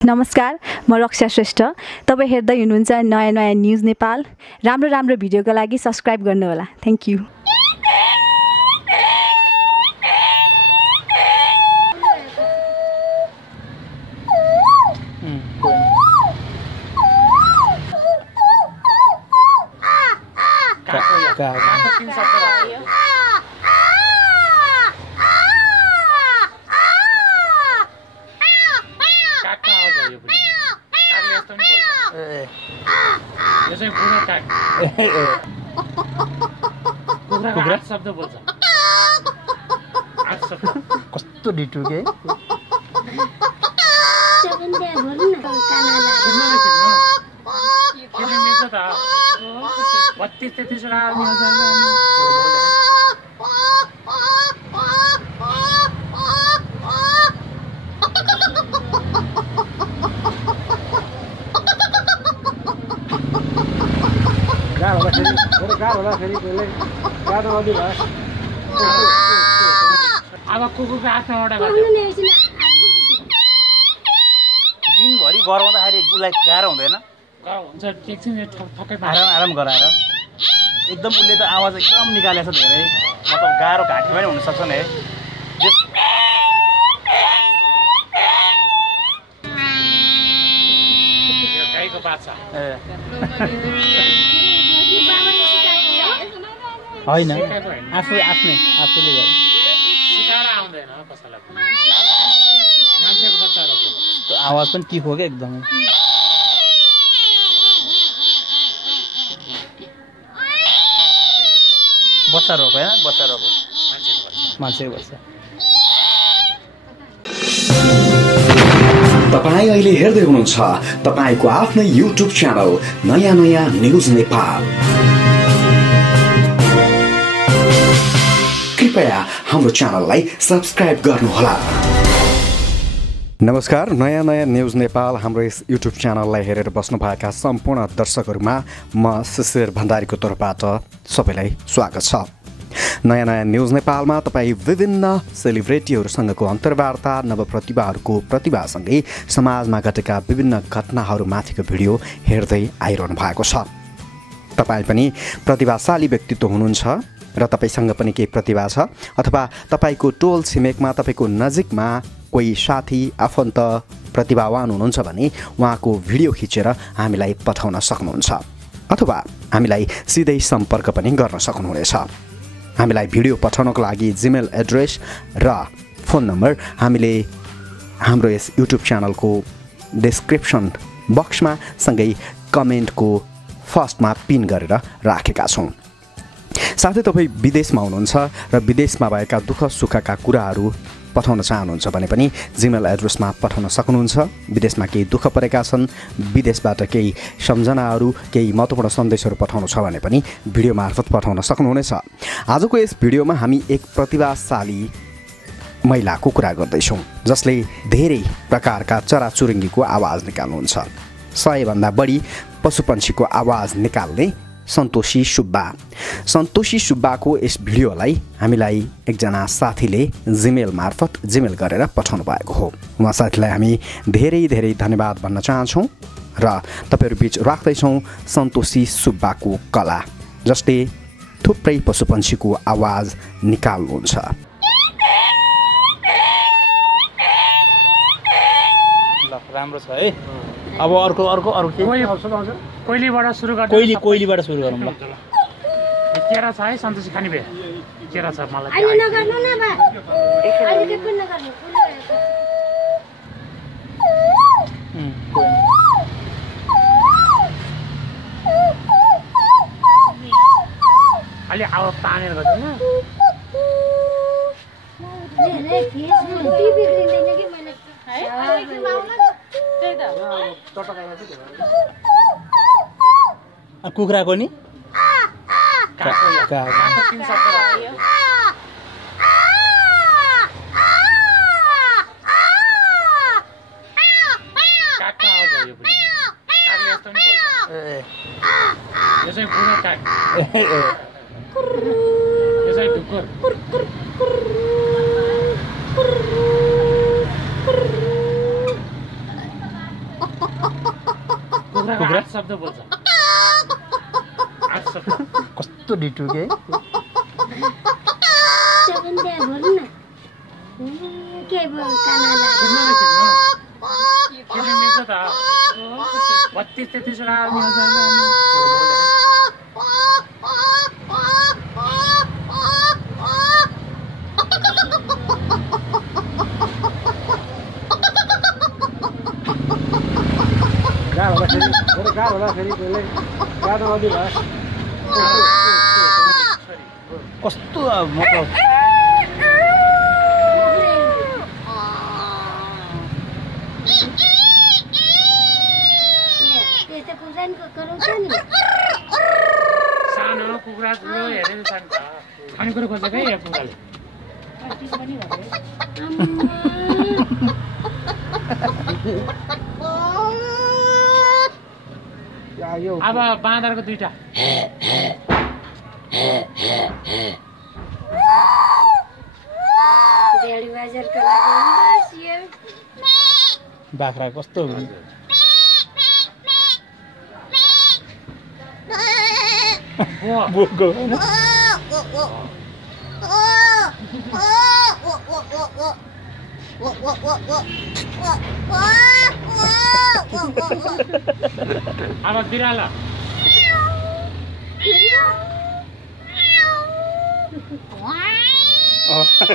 नमस्कार, म रक्षा श्रेष्ठ। तपाईं हेर्दै हुनुहुन्छ नयाँ नयाँ न्यूज नेपाल। राम्रो भिडियोको लागि सब्स्क्राइब गर्नुहोला। Thank you. कुखुरा शब्द बोल्छ। कस्तो डिटु के अब कुकुरको आत्माबाट दिनभरि गराउँदाखेरि उसलाई गाह्रो हुँदैन? हुन्छ एकछिन ठक्कै आराम गराएर एकदम उसले त आवाज एकदम निकालेको छ धेरै, मतलब गाह्रो घाँटीमा पनि हुनसक्छ नि है। गाईको बाछा होइन, आफूले गर्नु सिकाएर आउँदैन कसैलाई पनि। मान्छेको बच्चा त्यो आवाज पनि तिखो क्या एकदमै। बच्चा रोको होइन, बच्चा रोको मान्छेको बच्चा। तपाईं अहिले हेर्दै हुनुहुन्छ तपाईको आफ्नै युट्युब च्यानल नयाँ नयाँ न्यूज नेपाल। कृपया हाम्रो च्यानललाई सब्स्क्राइब गर्नुहोला। नमस्कार, नयाँ नयाँ न्यूज नेपाल हाम्रो यस युट्युब च्यानललाई हेरेर बस्नुभएका सम्पूर्ण दर्शकहरूमा म शिशिर भण्डारीको तर्फबाट सबैलाई स्वागत छ। नयाँ नयाँ न्यूज नेपालमा तपाईँ विभिन्न सेलिब्रेटीहरूसँगको अन्तर्वार्ता, नवप्रतिभाहरूको प्रतिभासँगै समाजमा घटेका विभिन्न घटनाहरूमाथिको भिडियो हेर्दै आइरहनु भएको छ। तपाईँ पनि प्रतिभाशाली व्यक्तित्व हुनुहुन्छ र तपाईँसँग पनि केही प्रतिभा छ, अथवा तपाईँको टोल छिमेकमा, तपाईँको नजिकमा कोही साथी आफन्त प्रतिभावान हुनुहुन्छ भने उहाँको भिडियो खिचेर हामीलाई पठाउन सक्नुहुन्छ, अथवा हामीलाई सिधै सम्पर्क पनि गर्न सक्नुहुनेछ। हामीलाई भिडियो पठाउनको लागि जिमेल एड्रेस र फोन नम्बर हामीले हाम्रो यस युट्युब च्यानलको डिस्क्रिप्सन बक्समा सँगै कमेन्टको फर्स्टमा पिन गरेर राखेका छौँ। साथै तपाईँ विदेशमा हुनुहुन्छ र विदेशमा भएका दुःख सुखका कुराहरू पठाउन चाहनुहुन्छ भने पनि जिमेल एड्रेसमा पठाउन सक्नुहुन्छ। विदेशमा केही दुःख परेका छन्, विदेशबाट केही सम्झनाहरू, केही महत्त्वपूर्ण सन्देशहरू पठाउनु छ भने पनि भिडियो मार्फत पठाउन सक्नुहुनेछ। आजको यस भिडियोमा हामी एक प्रतिभाशाली महिलाको कुरा गर्दैछौँ जसले धेरै प्रकारका चराचुरुङ्गीको आवाज निकाल्नुहुन्छ। 100 भन्दा बढी पशुपन्छीको आवाज निकाल्ने सन्तोषी सुब्बाको यस भिडियोलाई हामीलाई एकजना साथीले जिमेल मार्फत जिमेल गरेर पठाउनु भएको हो। उहाँ साथीलाई हामी धेरै धन्यवाद भन्न चाहन्छौँ र तपाईँहरू बिच राख्दैछौँ सन्तोषी सुब्बाको कला, जसले थुप्रै पशुपन्छीको आवाज निकाल्नुहुन्छ। राम्रो छ है। अब अर्को के कोइलीबाट सुरु गर्छ। कोइलीबाट सुरु गरौँ ल। केरा छ है सन्तोषी खाने भए केरा छ मलाई। अहिले नगर्नु न बा, अहिले के पनि नगर्नु। अलि आवाज तानेर गर्छु न। ले टिभी बिग्रिँदैन कि मैले है एकदम आउन त्यही त कुखुराको नि शब्द बोल्छ 8 शब्द कस्तो डिटु के चबन दे बोल्नु न के बोल कानाला किन मिल्छ त 32-33 वटा आउँछ गाह्रो होला फेरि त्यसले गाह्रो नदी भयो कस्तो मतलब त्यस्तो कुरानको गराउँछ नि सानो कुखुरा ठुलो हेरेर सानो खानेकुरो खोज्छ क्या यो कुखुराले अब बाँदरको 2टा डेढ बजेको लागि बाख्रा कस्तो बोको हैन अब बिरालो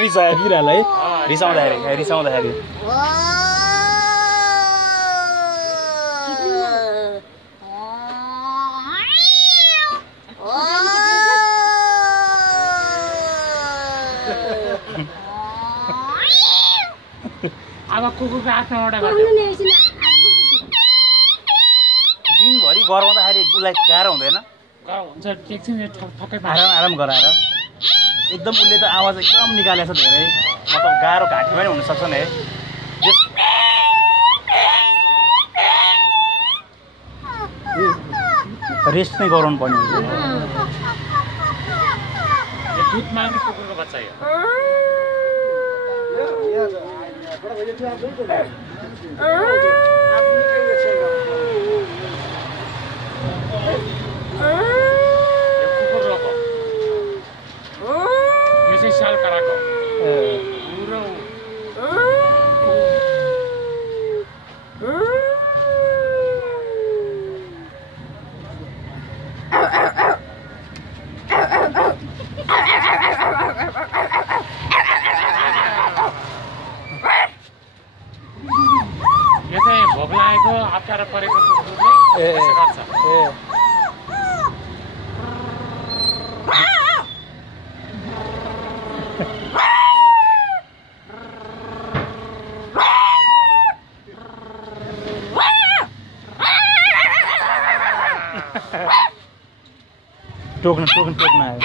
रिसायो बिरालो है रिसाउँदाखेरि अब कुकुरको 8-9 वटा दिनभरि गराउँदाखेरि उसलाई गाह्रो हुँदैन हुन्छ एकछिन ठक्कै आराम गराएर एकदम उसले त आवाज एकदम निकालेछ धेरै मतलब गाह्रो घाँटी पनि हुनसक्छ नि है रेस्ट नै गराउनु पर्ने हुन्छ दुध माग्ने कुकुरको बच्चा यो कुकुर रोको यो चाहिँ साल कराको पुरो यो चाहिँ भोक लागेको अप्ठ्यारो परेको कुकुरले यसो गर्छ टोक्न आयो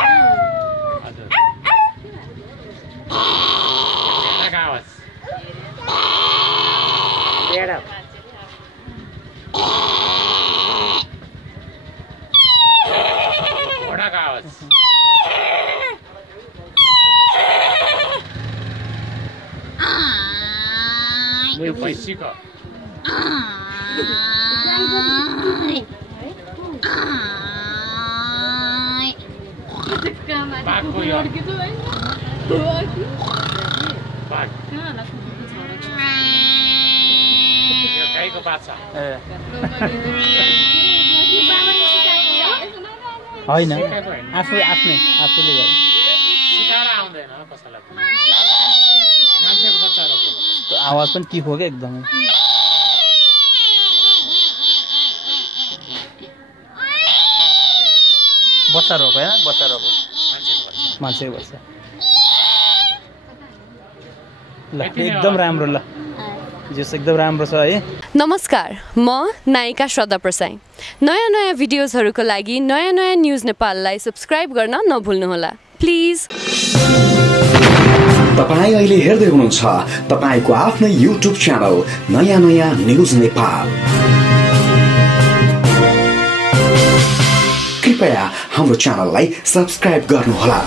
हजुर भेडाको आवाज भेडा घोडाको आवाज यो भैँसीको बाघको यो बाघ यो गाईको बाछा होइन सिकाएको होइन आफूले गरे सिकाएर आउँदैन कसैलाई मान्छेको बच्चाहरूको आवाज पनि तिखो क्या एकदमै बच्चा रोको होइन मान्छेको बच्चा ल एकदम राम्रो ल जस एकदम राम्रो छ है नमस्कार म नायिका श्रद्धा प्रसाई नयाँ भिडियोजहरूको लागि नयाँ न्युज नेपाललाई सब्स्क्राइब गर्न नभुल्नुहोला प्लिज तपाईँ अहिले हेर्दै हुनुहुन्छ तपाईको आफ्नै युट्युब च्यानल नयाँ न्युज नेपाल कृपया हाम्रो च्यानललाई सब्स्क्राइब गर्नुहोला